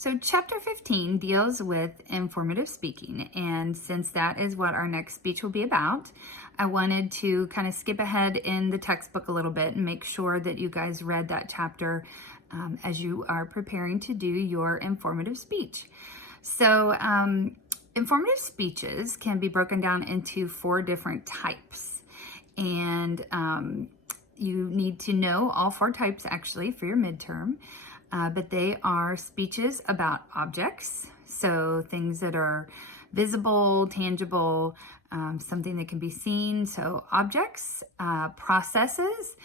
So chapter 15 deals with informative speaking, and since that is what our next speech will be about, I wanted to kind of skip ahead in the textbook a little bit and make sure that you guys read that chapter as you are preparing to do your informative speech. So informative speeches can be broken down into 4 different types, and you need to know all 4 types actually for your midterm. But they are speeches about objects, so things that are visible, tangible, something that can be seen. So objects, processes,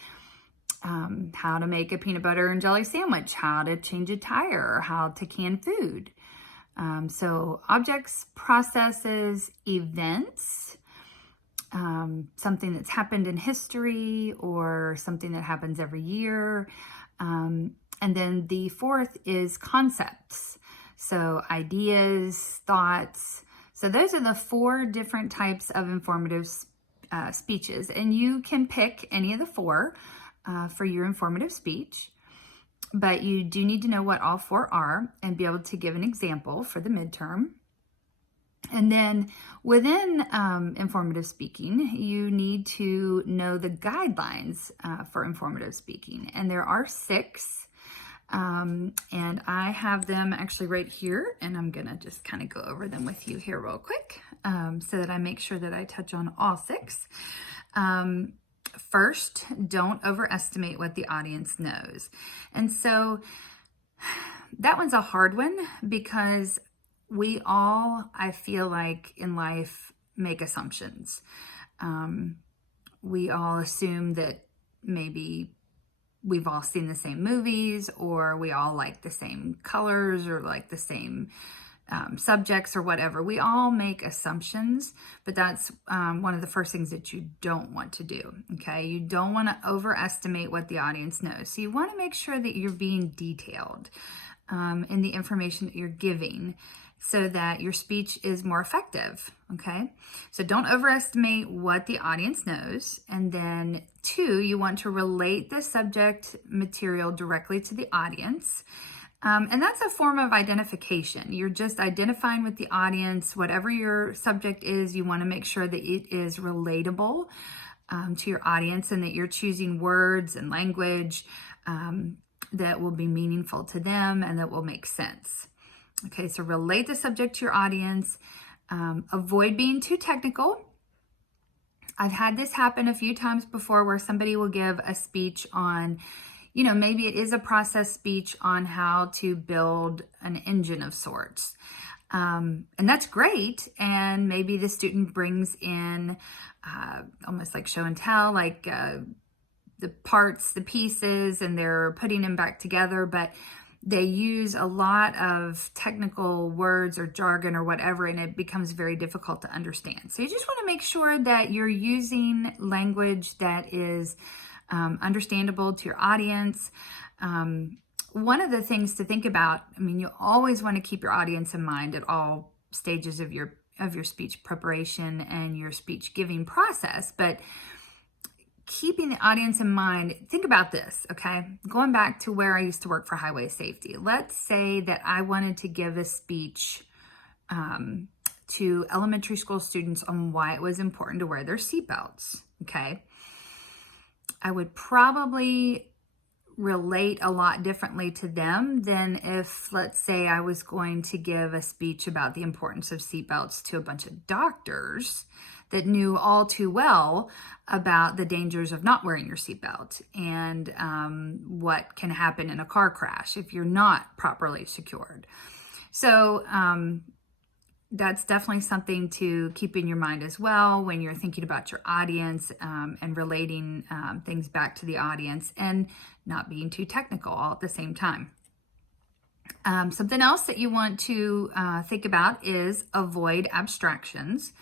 how to make a peanut butter and jelly sandwich, how to change a tire, how to can food. So objects, processes, events, something that's happened in history or something that happens every year. And then the 4th is concepts. So ideas, thoughts. So those are the 4 different types of informative speeches. And you can pick any of the 4 for your informative speech. But you do need to know what all 4 are and be able to give an example for the midterm. And then within informative speaking, you need to know the guidelines for informative speaking. And there are 6. And I have them actually right here, and I'm gonna just kind of go over them with you here real quick so that I make sure that I touch on all 6. First, don't overestimate what the audience knows. And so that one's a hard one because we all, I feel like in life, make assumptions. We all assume that maybe we've all seen the same movies, or we all like the same colors, or like the same subjects or whatever. We all make assumptions, but that's one of the first things that you don't want to do, okay? You don't want to overestimate what the audience knows. So you want to make sure that you're being detailed in the information that you're giving so that your speech is more effective, okay? So don't overestimate what the audience knows. And then 2, you want to relate the subject material directly to the audience. And that's a form of identification. You're just identifying with the audience. Whatever your subject is, you want to make sure that it is relatable to your audience and that you're choosing words and language that will be meaningful to them and that will make sense. Okay, so relate the subject to your audience. Avoid being too technical. I've had this happen a few times before where somebody will give a speech on, maybe it is a process speech on how to build an engine of sorts. And that's great. And maybe the student brings in almost like show and tell, like the parts, the pieces, and they're putting them back together. But they use a lot of technical words or jargon or whatever, and it becomes very difficult to understand. So you just want to make sure that you're using language that is understandable to your audience. One of the things to think about, you always want to keep your audience in mind at all stages of your speech preparation and your speech giving process, but keeping the audience in mind, think about this, okay? Going back to where I used to work for highway safety. Let's say that I wanted to give a speech to elementary school students on why it was important to wear their seatbelts, okay? I would probably relate a lot differently to them than if, let's say, I was going to give a speech about the importance of seatbelts to a bunch of doctors that knew all too well about the dangers of not wearing your seatbelt and what can happen in a car crash if you're not properly secured. So that's definitely something to keep in your mind as well when you're thinking about your audience and relating things back to the audience and not being too technical all at the same time. Something else that you want to think about is avoid abstractions.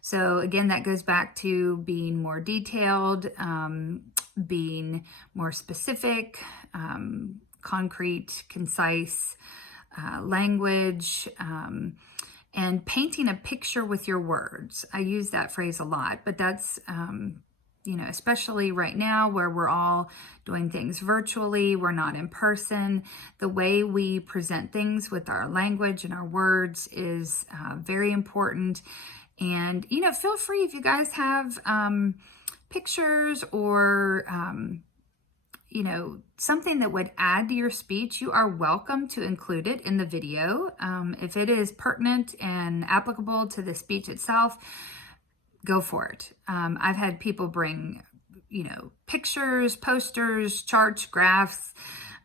So again, that goes back to being more detailed, being more specific, concrete, concise language, and painting a picture with your words. I use that phrase a lot, but that's, especially right now where we're all doing things virtually, we're not in person. The way we present things with our language and our words is very important. And, feel free if you guys have pictures or, something that would add to your speech, you are welcome to include it in the video. If it is pertinent and applicable to the speech itself, go for it. I've had people bring, pictures, posters, charts, graphs.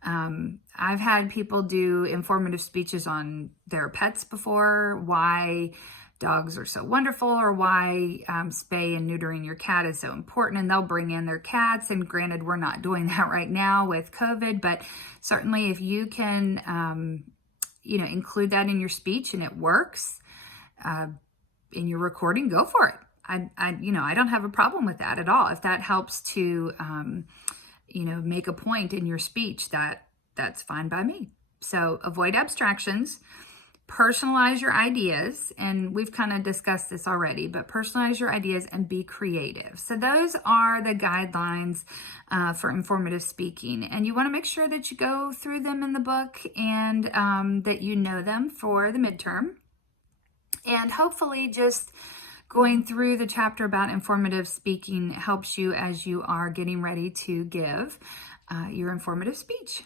I've had people do informative speeches on their pets before, why dogs are so wonderful, or why spay and neutering your cat is so important, and they'll bring in their cats. And granted, we're not doing that right now with COVID, but certainly if you can, include that in your speech and it works in your recording, go for it. I don't have a problem with that at all. If that helps to, make a point in your speech, that's fine by me. So avoid abstractions. Personalize your ideas, and we've kind of discussed this already, but personalize your ideas and be creative. So those are the guidelines for informative speaking, and you want to make sure that you go through them in the book and that you know them for the midterm. And hopefully just going through the chapter about informative speaking helps you as you are getting ready to give your informative speech.